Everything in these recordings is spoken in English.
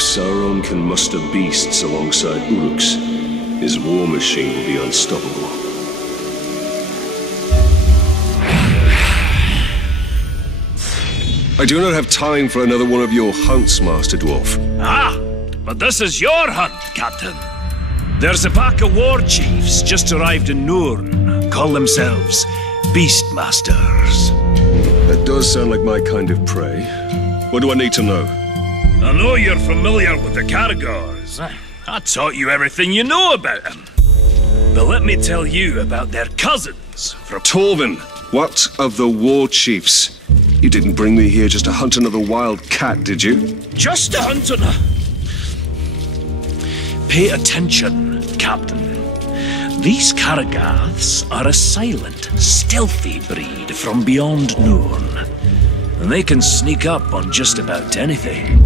If Sauron can muster beasts alongside Uruks, his war machine will be unstoppable. I do not have time for another one of your hunts, Master Dwarf. Ah, but this is your hunt, Captain. There's a pack of war chiefs just arrived in Nurn, call themselves Beastmasters. That does sound like my kind of prey. What do I need to know? I know you're familiar with the Caragors. I taught you everything you know about them. But let me tell you about their cousins from... Torvin, what of the war chiefs? You didn't bring me here just to hunt another wild cat, did you? Just to hunt another... Pay attention, Captain. These Caragaths are a silent, stealthy breed from beyond Nurn. And they can sneak up on just about anything.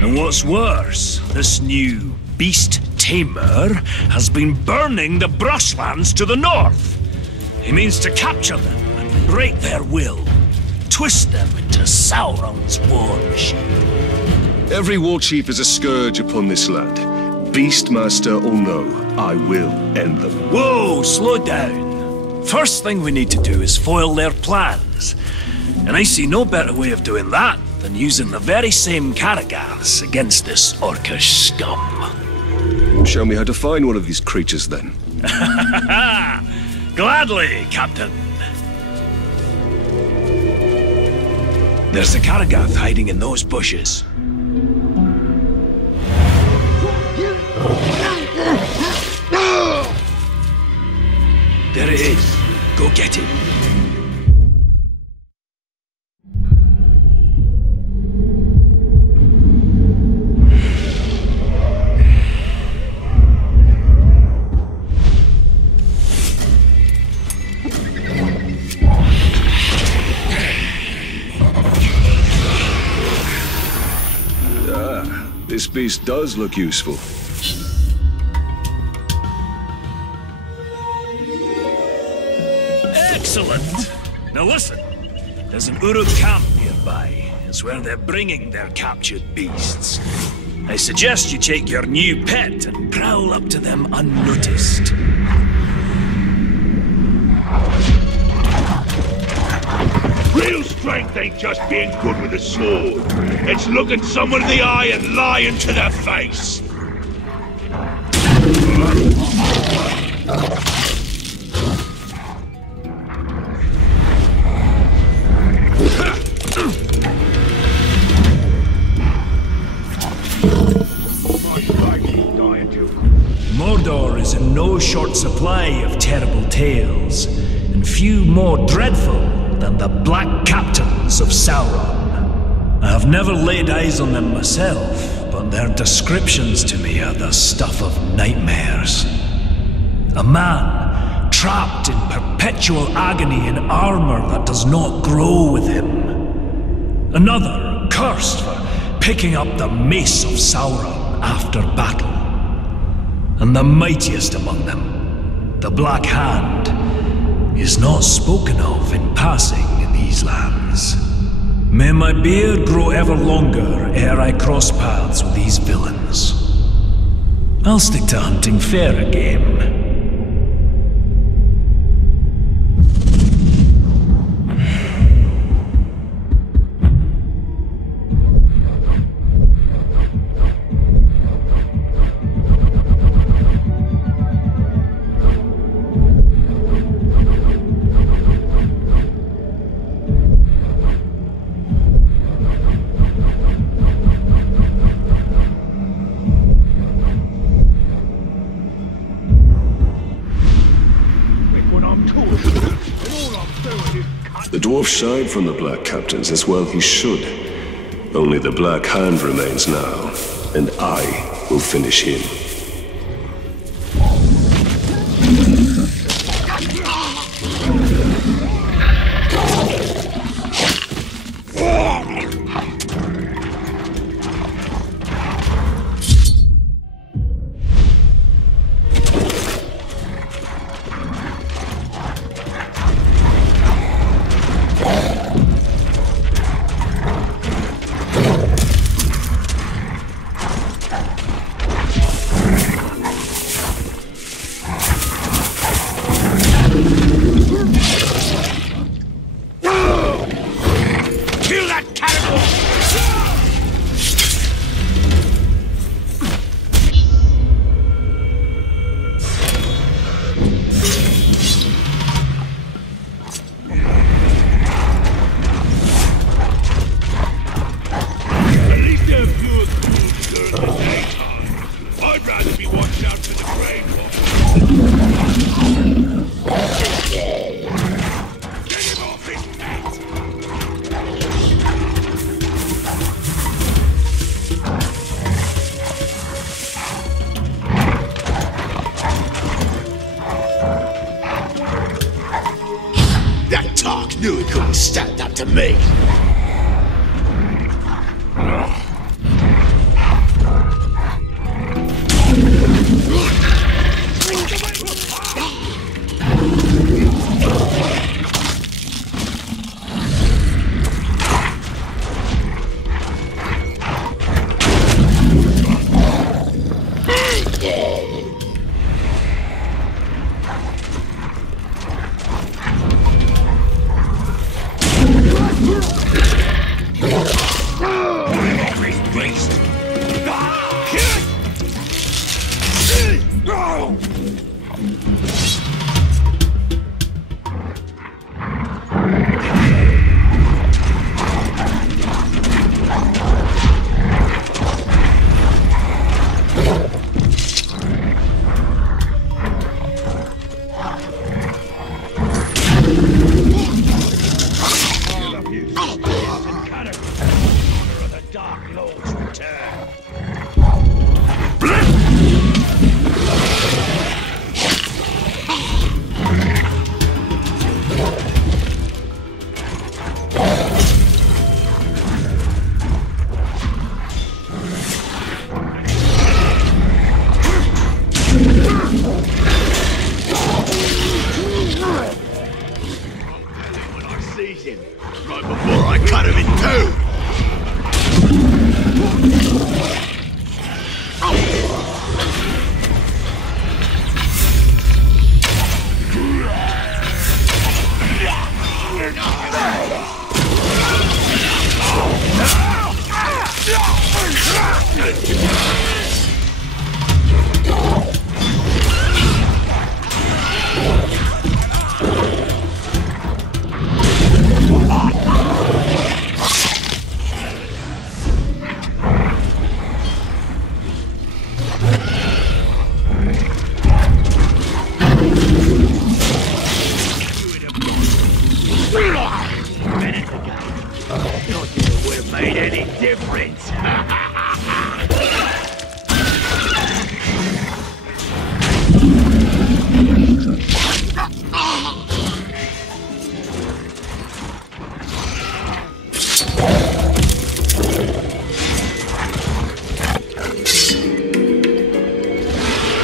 And what's worse, this new beast tamer has been burning the brushlands to the north. He means to capture them and break their will, twist them into Sauron's war machine. Every war chief is a scourge upon this land. Beastmaster or no, I will end them. Whoa, slow down. First thing we need to do is foil their plans. And I see no better way of doing that than using the very same Caragaths against this orcish scum. Show me how to find one of these creatures, then. Gladly, Captain. There's a Caragath hiding in those bushes. There it is. Go get him. This beast does look useful. Excellent! Now listen, there's an Uruk camp nearby. It's where they're bringing their captured beasts. I suggest you take your new pet and prowl up to them unnoticed. Real strength ain't just being good with a sword. It's looking someone in the eye and lying to their face. Mordor is in no short supply of terrible tales, and few more dreadful than the Black Captains of Sauron. I have never laid eyes on them myself, but their descriptions to me are the stuff of nightmares. A man trapped in perpetual agony in armor that does not grow with him. Another cursed for picking up the mace of Sauron after battle. And the mightiest among them, the Black Hand, is not spoken of in passing in these lands. May my beard grow ever longer ere I cross paths with these villains. I'll stick to hunting fairer game. The dwarf shied from the Black Captains, as well he should. Only the Black Hand remains now, and I will finish him. Knew he couldn't stand up to me. Right before I cut him in two!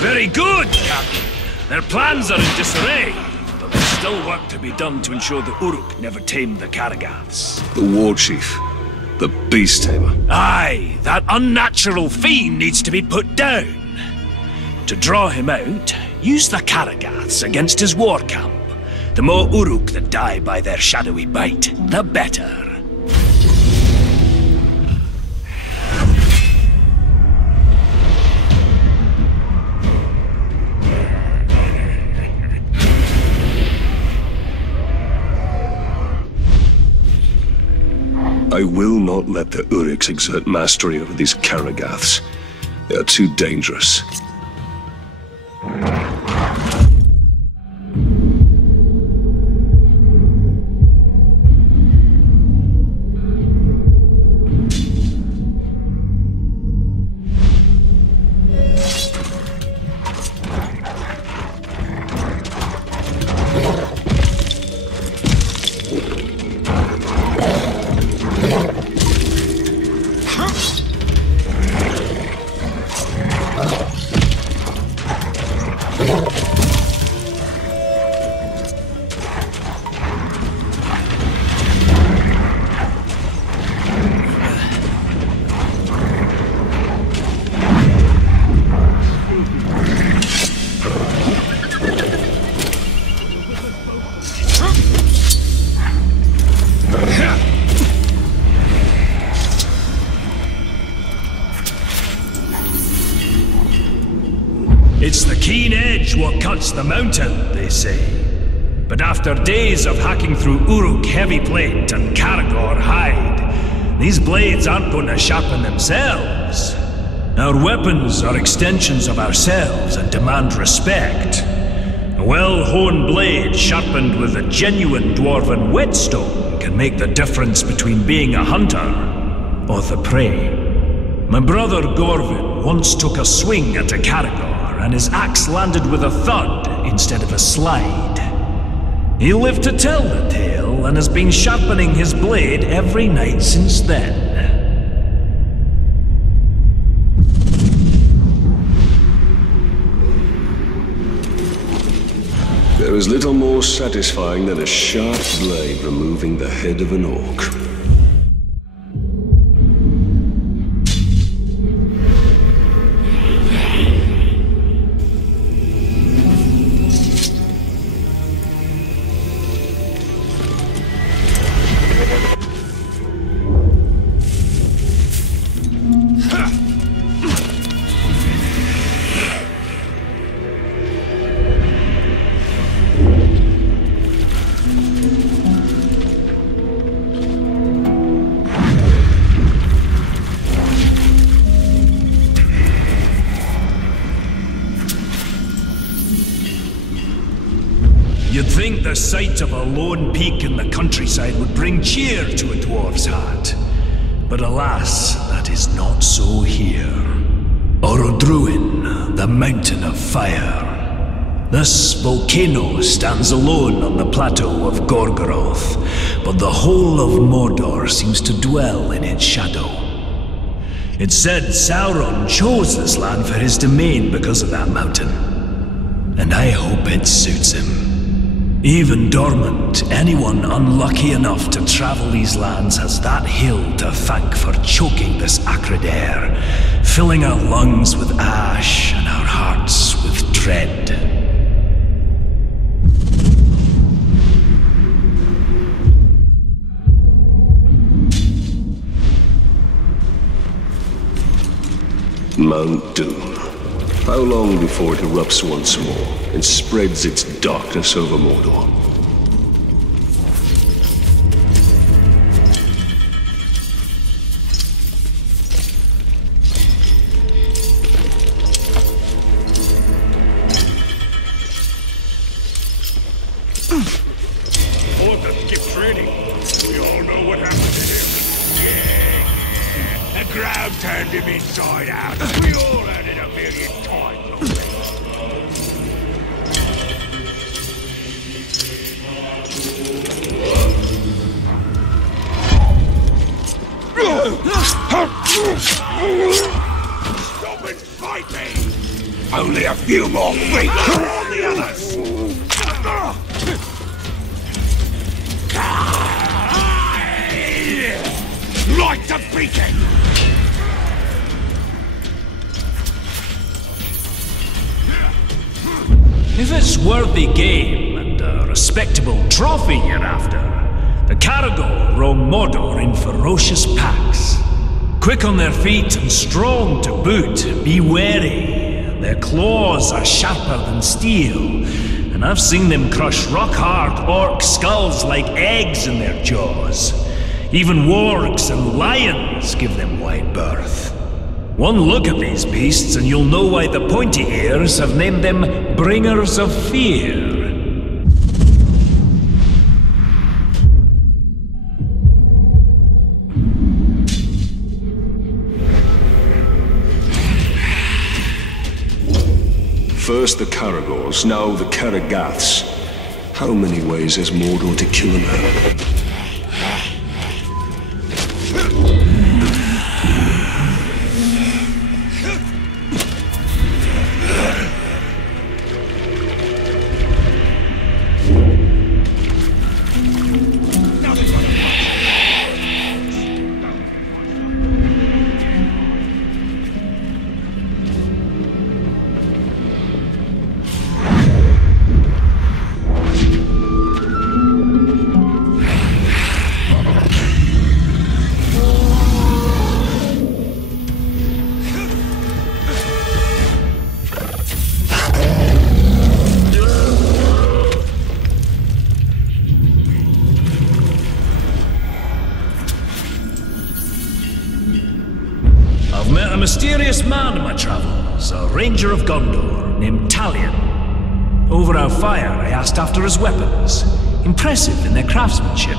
Very good, Captain. Their plans are in disarray, but there's still work to be done to ensure the Uruk never tame the Karagaths. The war chief. The beast tamer. Aye, that unnatural fiend needs to be put down. To draw him out, use the Karagaths against his war camp. The more Uruk that die by their shadowy bite, the better. I will not let the Uruks exert mastery over these Karagaths. They are too dangerous. against the mountain, they say. But after days of hacking through Uruk heavy plate and Caragor hide, these blades aren't going to sharpen themselves. Our weapons are extensions of ourselves and demand respect. A well-honed blade sharpened with a genuine dwarven whetstone can make the difference between being a hunter or the prey. My brother Gorvin once took a swing at a Caragor, and his axe landed with a thud instead of a slide. He lived to tell the tale, and has been sharpening his blade every night since then. There is little more satisfying than a sharp blade removing the head of an orc. You'd think the sight of a lone peak in the countryside would bring cheer to a dwarf's heart. But alas, that is not so here. Orodruin, the mountain of fire. This volcano stands alone on the plateau of Gorgoroth, but the whole of Mordor seems to dwell in its shadow. It's said Sauron chose this land for his domain because of that mountain. And I hope it suits him. Even dormant, anyone unlucky enough to travel these lands has that hill to thank for choking this acrid air, filling our lungs with ash and our hearts with dread. Mount Doom. How long before it erupts once more and spreads its darkness over Mordor? Order keeps reading. We all know what happened to him. Yeah. The ground turned him inside out. We all had it a million times already. Stop and fight me! Only a few more feet for all the others! Light the beacon! If it's worthy game and a respectable trophy you're after, the Caragor roam Mordor in ferocious packs. Quick on their feet and strong to boot, be wary. Their claws are sharper than steel, and I've seen them crush rock-hard orc skulls like eggs in their jaws. Even wargs and lions give them wide berth. One look at these beasts and you'll know why the pointy ears have named them Bringers of Fear. First the Caragors, now the Caragaths. How many ways has Mordor to kill them out? mysterious man in my travels, a ranger of Gondor named Talion. Over our fire, I asked after his weapons, impressive in their craftsmanship.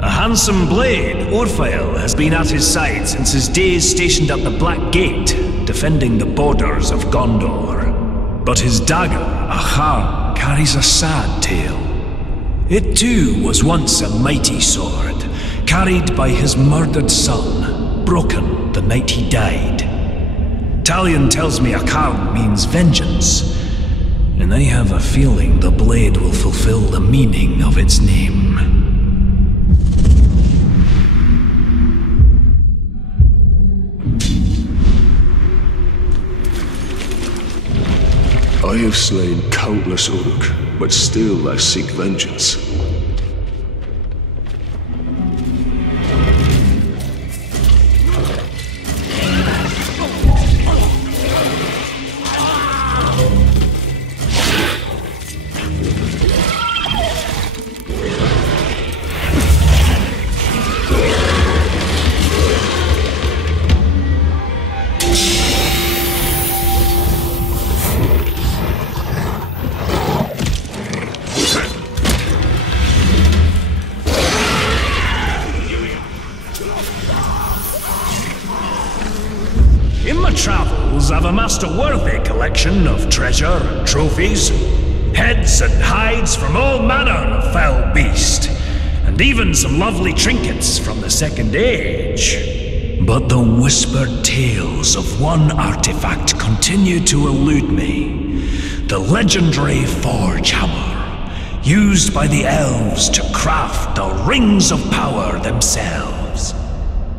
A handsome blade, Orphael, has been at his side since his days stationed at the Black Gate, defending the borders of Gondor. But his dagger, Ahar, carries a sad tale. It too was once a mighty sword, carried by his murdered son, broken the night he died. Talion tells me Ahar means vengeance, and I have a feeling the blade will fulfill the meaning of its name. I have slain countless Uruk, but still I seek vengeance. In my travels, I've amassed a worthy collection of treasure and trophies, heads and hides from all manner of foul beast, and even some lovely trinkets from the Second Age. But the whispered tales of one artifact continue to elude me. The legendary Forge Hammer, used by the elves to craft the Rings of Power themselves.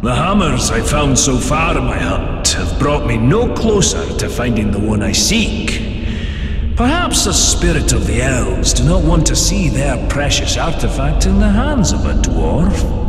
The hammers I've found so far in my hunt have brought me no closer to finding the one I seek. Perhaps the spirit of the elves do not want to see their precious artifact in the hands of a dwarf.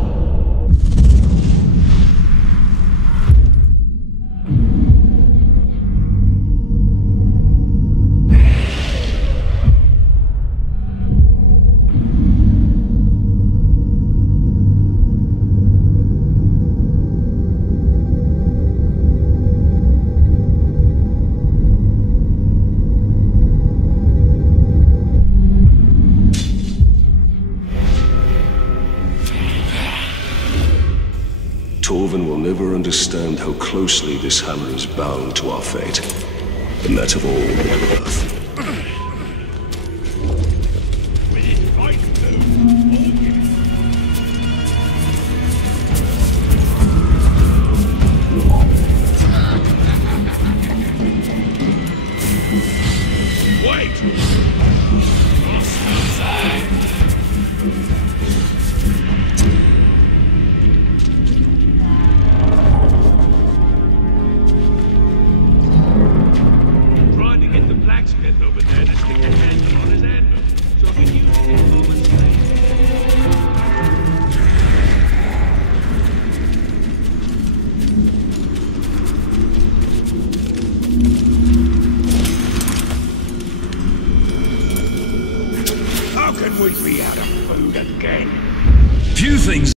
Torvin will never understand how closely this hammer is bound to our fate, and that of all unearth.